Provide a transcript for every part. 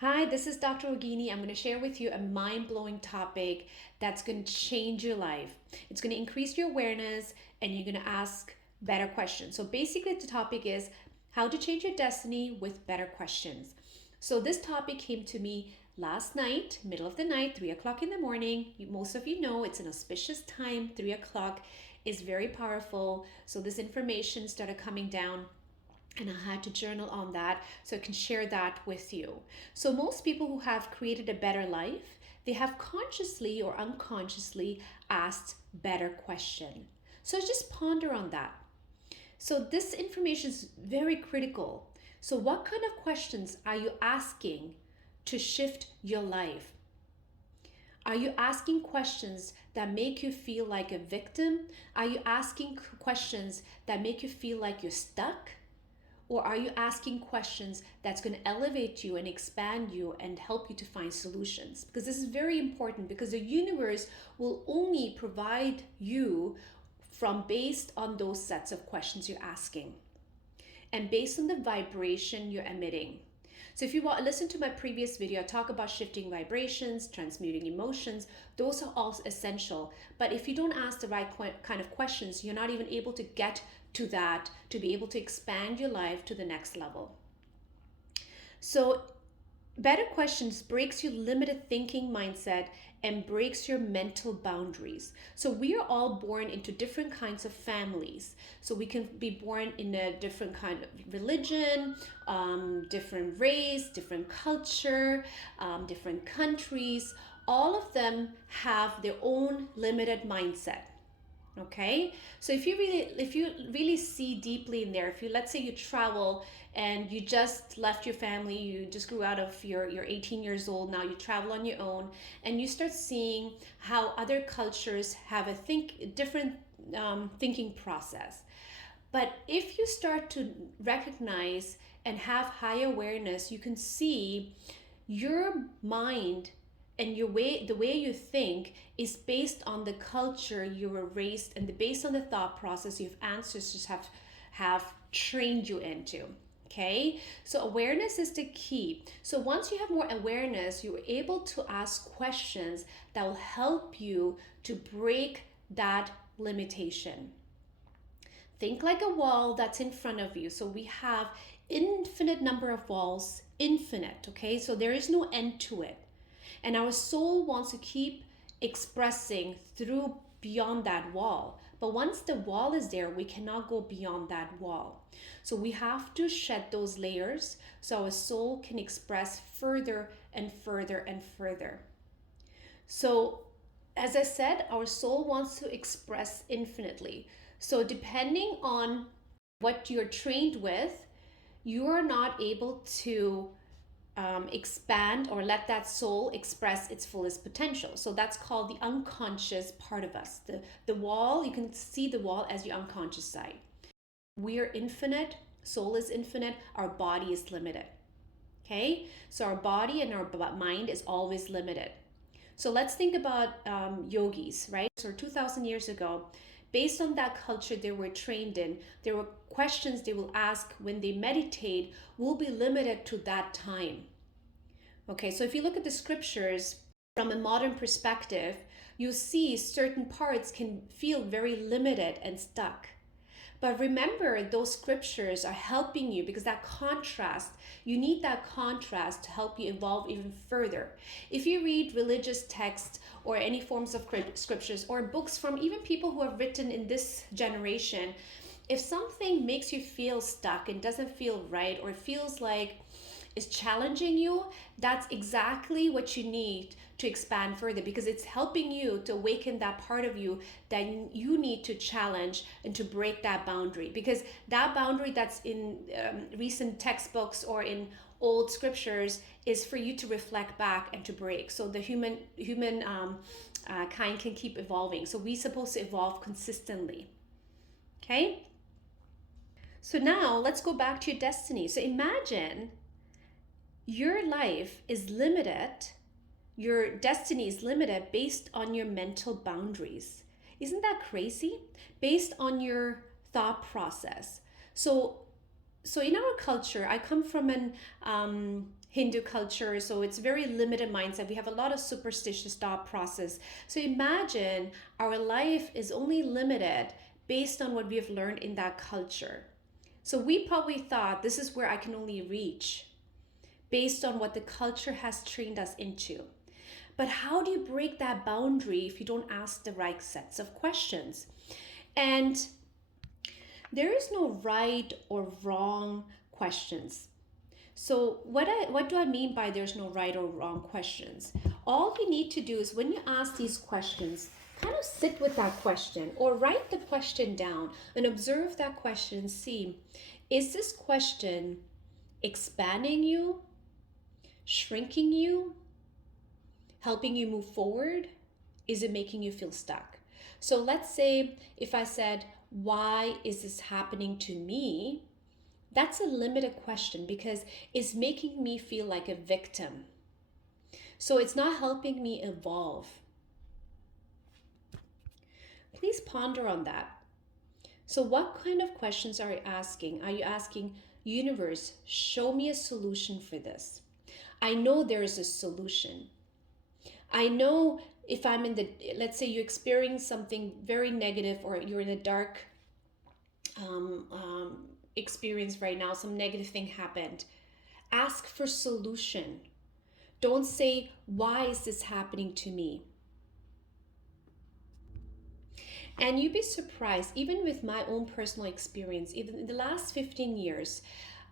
Hi, this is Dr. Rogini. I'm going to share with you a mind blowing topic that's going to change your life. It's going to increase your awareness and you're going to ask better questions. So, basically, the topic is how to change your destiny with better questions. So, this topic came to me last night, middle of the night, 3 o'clock in the morning. Most of you know it's an auspicious time. 3 o'clock is very powerful. So, this information started coming down and I had to journal on that so I can share that with you. So most people who have created a better life, they have consciously or unconsciously asked better question. So just ponder on that. So this information is very critical. So what kind of questions are you asking to shift your life? Are you asking questions that make you feel like a victim? Are you asking questions that make you feel like you're stuck? Or are you asking questions that's going to elevate you and expand you and help you to find solutions? Because this is very important because the universe will only provide you from based on those sets of questions you're asking and based on the vibration you're emitting. So if you want to listen to my previous video, I talk about shifting vibrations, transmuting emotions. Those are all essential. But if you don't ask the right kind of questions, you're not even able to get to that, to be able to expand your life to the next level. So better questions breaks your limited thinking mindset and breaks your mental boundaries. So we are all born into different kinds of families. So we can be born in a different kind of religion, different race, different culture, different countries. All of them have their own limited mindset. Okay, so if you really see deeply in there, if you, let's say you travel and you just left your family, you just grew out of your 18 years old, now you travel on your own and you start seeing how other cultures have a different thinking process. But if you start to recognize and have high awareness, you can see your mind and the way you think is based on the culture you were raised and based on the thought process your ancestors have trained you into. Okay, so awareness is the key. So once you have more awareness, you're able to ask questions that will help you to break that limitation. Think like a wall that's in front of you. So we have infinite number of walls, infinite, okay? So there is no end to it. And our soul wants to keep expressing through beyond that wall. But once the wall is there, we cannot go beyond that wall. So we have to shed those layers so our soul can express further and further and further. So, as I said, our soul wants to express infinitely. So, depending on what you're trained with, you are not able to expand or let that soul express its fullest potential. So that's called the unconscious part of us. The wall, you can see the wall as your unconscious side. We are infinite, soul is infinite, our body is limited. Okay? So our body and our mind is always limited. So let's think about yogis, right? So 2,000 years ago, based on that culture they were trained in, there were questions they will ask when they meditate will be limited to that time. Okay, so if you look at the scriptures from a modern perspective, you see certain parts can feel very limited and stuck. But remember, those scriptures are helping you because that contrast, you need that contrast to help you evolve even further. If you read religious texts or any forms of scriptures or books from even people who have written in this generation, if something makes you feel stuck and doesn't feel right or feels like is challenging you, that's exactly what you need to expand further because it's helping you to awaken that part of you that you need to challenge and to break that boundary. Because that boundary that's in recent textbooks or in old scriptures is for you to reflect back and to break. So the human kind can keep evolving. So we're supposed to evolve consistently. Okay? So now let's go back to your destiny. So imagine your life is limited, your destiny is limited based on your mental boundaries. Isn't that crazy? Based on your thought process. So in our culture, I come from an Hindu culture, so it's very limited mindset. We have a lot of superstitious thought process. So imagine our life is only limited based on what we have learned in that culture. So we probably thought this is where I can only reach based on what the culture has trained us into. But how do you break that boundary if you don't ask the right sets of questions? And there is no right or wrong questions. So what do I mean by there's no right or wrong questions? All you need to do is when you ask these questions, kind of sit with that question or write the question down and observe that question and see, is this question expanding you, shrinking you, helping you move forward? Is it making you feel stuck? So let's say if I said, why is this happening to me? That's a limited question because it's making me feel like a victim. So it's not helping me evolve. Please ponder on that. So, what kind of questions are you asking? Are you asking, universe, show me a solution for this? I know there is a solution. I know if I'm in the, let's say you experience something very negative or you're in a dark um, um, experience right now, some negative thing happened. Ask for solution. Don't say, why is this happening to me? And you'd be surprised, even with my own personal experience, even in the last 15 years,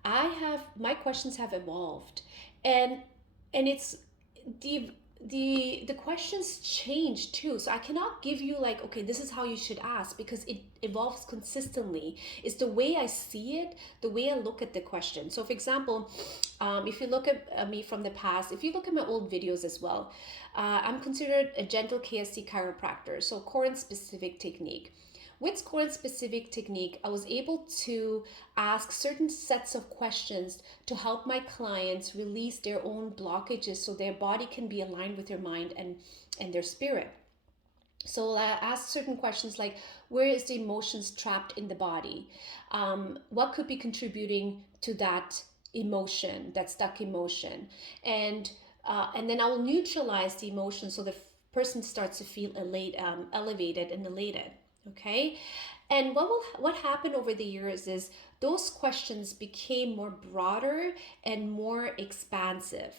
my questions have evolved. And it's the the questions change too. So I cannot give you like, okay, this is how you should ask because it evolves consistently. It's the way I see it, the way I look at the question. So for example, if you look at me from the past, if you look at my old videos as well, I'm considered a gentle KST chiropractor, so core and specific technique. With core and specific technique, I was able to ask certain sets of questions to help my clients release their own blockages so their body can be aligned with their mind and their spirit. So I ask certain questions like, where is the emotions trapped in the body? What could be contributing to that emotion, that stuck emotion? And then I will neutralize the emotion so the person starts to feel elevated and elated. Okay, and what happened over the years is those questions became more broad and expansive.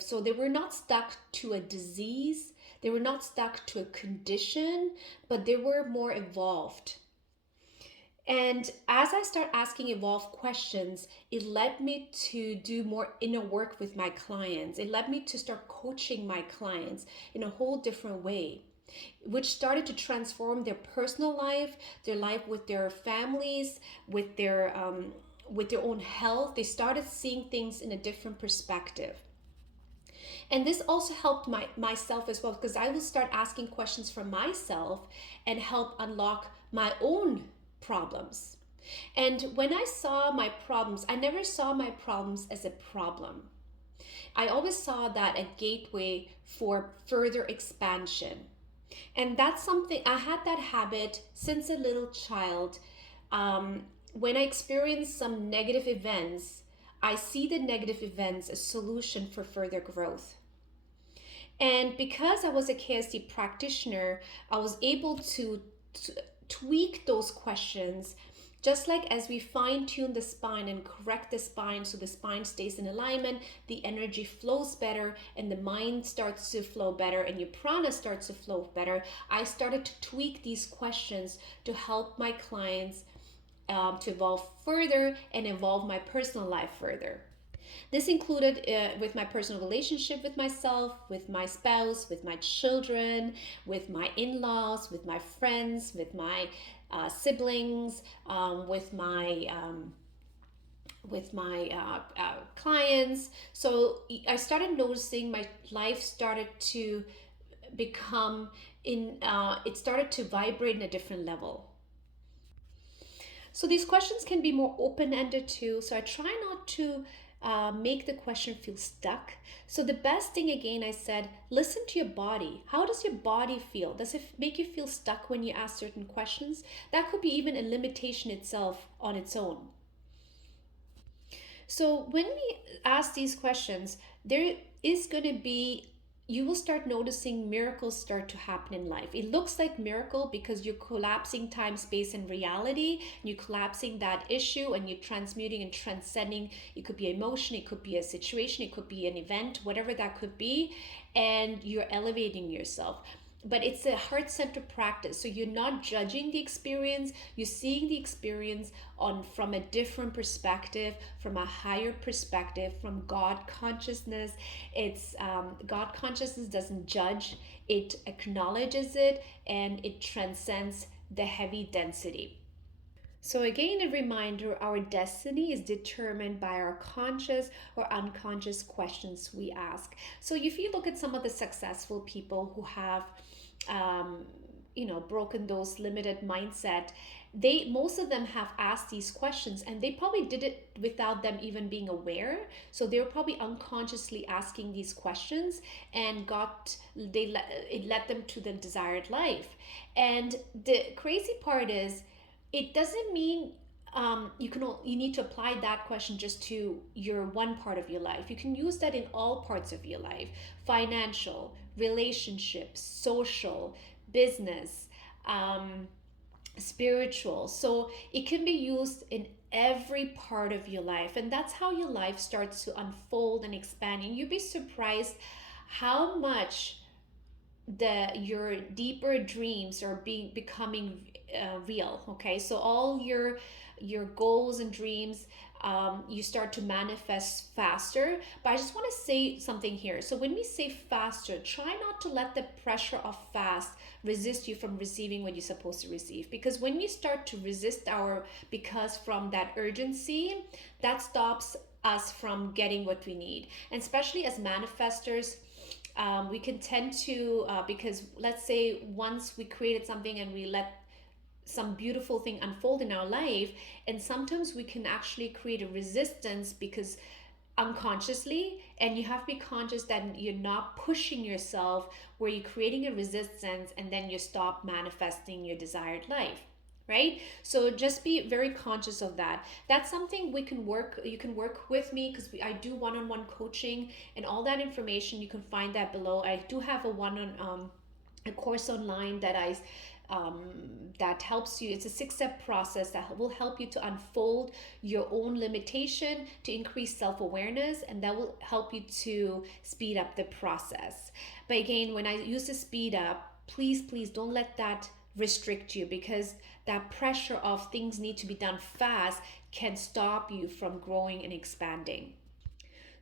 So they were not stuck to a disease, they were not stuck to a condition, but they were more evolved. And as I start asking evolved questions, it led me to do more inner work with my clients. It led me to start coaching my clients in a whole different way, which started to transform their personal life, their life with their families, with their own health. They started seeing things in a different perspective. And this also helped myself as well because I will start asking questions for myself and help unlock my own problems. And when I saw my problems, I never saw my problems as a problem. I always saw that a gateway for further expansion. And that's something I had that habit since a little child. When I experience some negative events, I see the negative events as solution for further growth. And because I was a KST practitioner, I was able to tweak those questions just like as we fine tune the spine and correct the spine so the spine stays in alignment, the energy flows better and the mind starts to flow better and your prana starts to flow better. I started to tweak these questions to help my clients to evolve further and evolve my personal life further. This included with my personal relationship with myself, with my spouse, with my children, with my in-laws, with my friends, with my siblings, with my clients. So I started noticing my life started to become it started to vibrate in a different level. So these questions can be more open-ended too. So I try not to make the question feel stuck. So the best thing again, I said, listen to your body. How does your body feel? Does it make you feel stuck when you ask certain questions? That could be even a limitation itself on its own. So when we ask these questions, there is going to be, you will start noticing miracles start to happen in life. It looks like miracle because you're collapsing time, space, and reality. You're collapsing that issue and you're transmuting and transcending. It could be emotion, it could be a situation, it could be an event, whatever that could be, and you're elevating yourself. But it's a heart centered practice, so you're not judging the experience, you're seeing the experience on from a different perspective, from a higher perspective, from God consciousness. It's God consciousness doesn't judge, it acknowledges it, and it transcends the heavy density. So, again, a reminder, our destiny is determined by our conscious or unconscious questions we ask. So, if you look at some of the successful people who have, um, broken those limited mindset, most of them have asked these questions, and they probably did it without them even being aware. So they were probably unconsciously asking these questions, and it led them to the desired life. And the crazy part is, it doesn't mean you need to apply that question just to your one part of your life. You can use that in all parts of your life: financial, relationships, social, business, um, spiritual. So it can be used in every part of your life, and that's how your life starts to unfold and expand. And you'd be surprised how much your deeper dreams are becoming real. Okay, so all your goals and dreams, you start to manifest faster. But I just want to say something here. So when we say faster, try not to let the pressure of fast resist you from receiving what you're supposed to receive, because when we start to resist our because from that urgency, that stops us from getting what we need. And especially as manifestors, we can tend to, because let's say once we created something and we let some beautiful thing unfold in our life, and sometimes we can actually create a resistance because unconsciously, and you have to be conscious that you're not pushing yourself where you're creating a resistance, and then you stop manifesting your desired life, right? So just be very conscious of that. That's something you can work with me, because I do one-on-one coaching, and all that information you can find that below. I do have a course online um, that helps you. It's a 6-step process that will help you to unfold your own limitation, to increase self-awareness, and that will help you to speed up the process. But again, when I use the speed up, please don't let that restrict you, because that pressure of things need to be done fast can stop you from growing and expanding.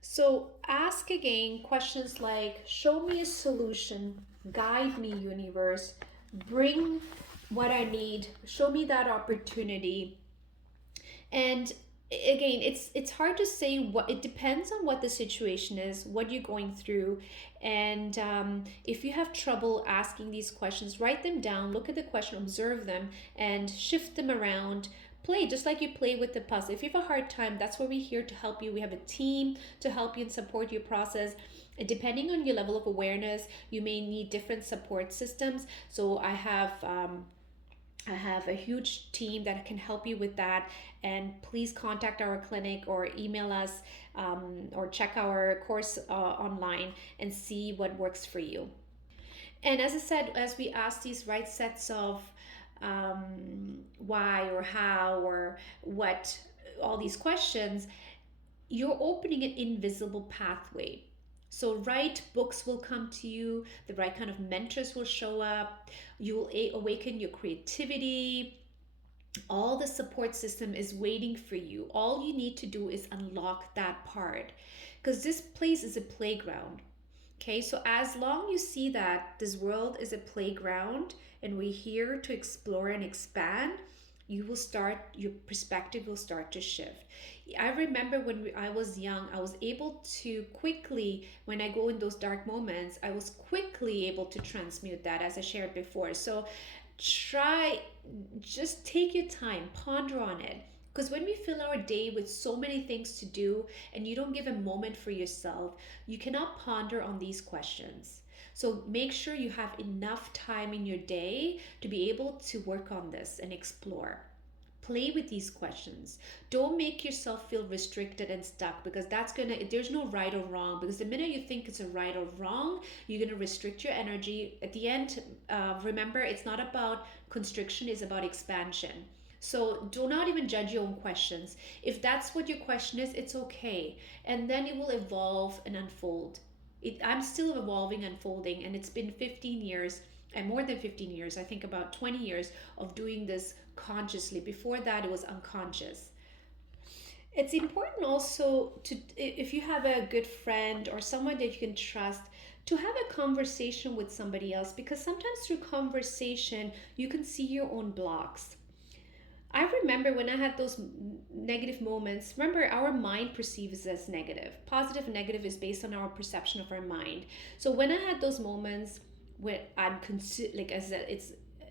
So ask again questions like, show me a solution, guide me, universe, bring what I need, show me that opportunity. And again, it's hard to say. What it depends on what the situation is, what you're going through. And if you have trouble asking these questions, write them down, look at the question, observe them, and shift them around. Play just like you play with the puzzle. If you have a hard time, that's where we're here to help you. We have a team to help you and support your process. And depending on your level of awareness, you may need different support systems. So I have a huge team that can help you with that. And please contact our clinic or email us, or check our course online and see what works for you. And as I said, as we ask these right sets of why or how or what, all these questions, you're opening an invisible pathway. So, right books will come to you, the right kind of mentors will show up, you will awaken your creativity. All the support system is waiting for you. All you need to do is unlock that part, because this place is a playground. Okay, so as long you see that this world is a playground and we're here to explore and expand, your perspective will start to shift. I remember when I was young, I was able to quickly, when I go in those dark moments, I was quickly able to transmute that, as I shared before. So try, just take your time, ponder on it. Because when we fill our day with so many things to do and you don't give a moment for yourself, you cannot ponder on these questions. So make sure you have enough time in your day to be able to work on this and explore. Play with these questions. Don't make yourself feel restricted and stuck, because there's no right or wrong, because the minute you think it's a right or wrong, you're gonna restrict your energy. At the end, remember, it's not about constriction, it's about expansion. So do not even judge your own questions. If that's what your question is, it's okay. And then it will evolve and unfold. I'm still evolving, unfolding, and it's been 15 years, and more than 15 years, I think about 20 years of doing this consciously. Before that, it was unconscious. It's important also to, if you have a good friend or someone that you can trust, to have a conversation with somebody else, because sometimes through conversation, you can see your own blocks. I remember when I had those negative moments. Remember, our mind perceives as negative. Positive and negative is based on our perception of our mind. So when I had those moments where like I said,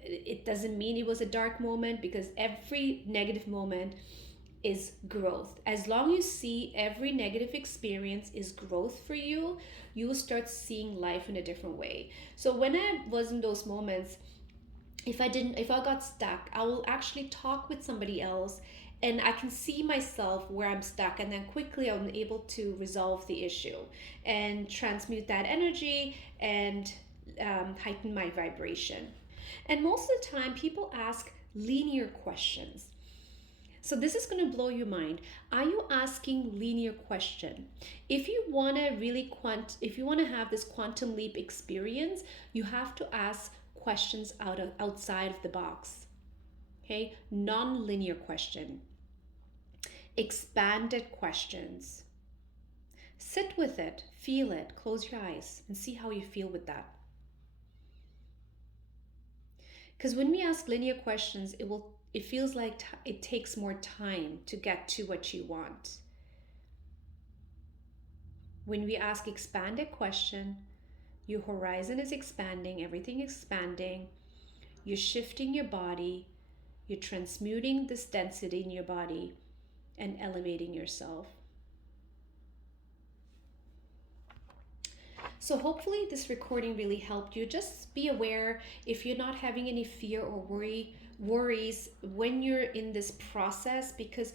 it doesn't mean it was a dark moment, because every negative moment is growth. As long as you see every negative experience is growth for you, you will start seeing life in a different way. So when I was in those moments, if I got stuck, I will actually talk with somebody else, and I can see myself where I'm stuck, and then quickly I'm able to resolve the issue and transmute that energy and heighten my vibration. And most of the time, people ask linear questions. So this is going to blow your mind. Are you asking linear question? If you want to if you want to have this quantum leap experience, you have to ask questions outside of the box. Okay? Non-linear question. Expanded questions. Sit with it, feel it, close your eyes, and see how you feel with that. Because when we ask linear questions, it feels like it takes more time to get to what you want. When we ask expanded question, your horizon is expanding, everything expanding. You're shifting your body, you're transmuting this density in your body and elevating yourself. So hopefully this recording really helped you. Just be aware if you're not having any fear or worries when you're in this process, because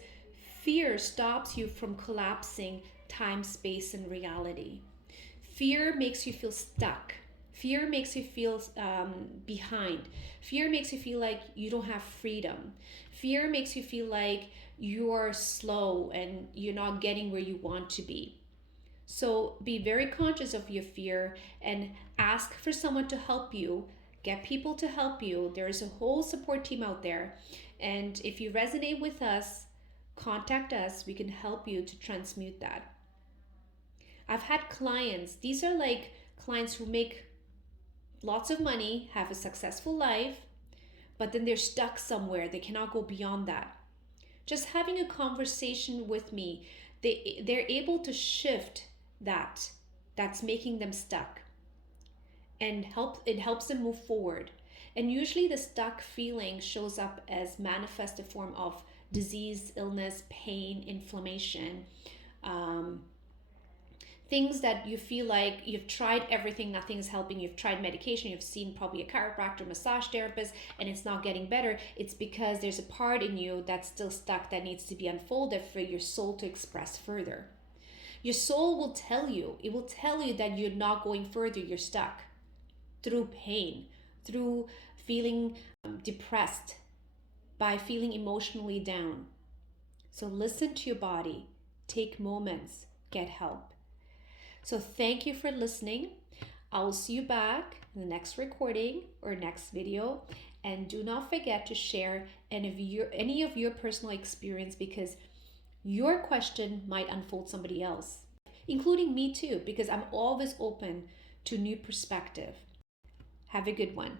fear stops you from collapsing time, space, and reality. Fear makes you feel stuck. Fear makes you feel behind. Fear makes you feel like you don't have freedom. Fear makes you feel like you're slow and you're not getting where you want to be. So be very conscious of your fear and ask for someone to help you. Get people to help you. There is a whole support team out there. And if you resonate with us, contact us. We can help you to transmute that. I've had clients, these are like clients who make lots of money, have a successful life, but then they're stuck somewhere. They cannot go beyond that. Just having a conversation with me, they're able to shift that's making them stuck, and it helps them move forward. And usually the stuck feeling shows up as manifested form of disease, illness, pain, inflammation, things that you feel like you've tried everything, nothing's helping. You've tried medication, you've seen probably a chiropractor, massage therapist, and it's not getting better. It's because there's a part in you that's still stuck that needs to be unfolded for your soul to express further. Your soul will tell you, that you're not going further, you're stuck through pain, through feeling depressed, by feeling emotionally down. So listen to your body, take moments, get help. So thank you for listening. I'll see you back in the next recording or next video. And do not forget to share any of your personal experience, because your question might unfold somebody else, including me too, because I'm always open to new perspective. Have a good one.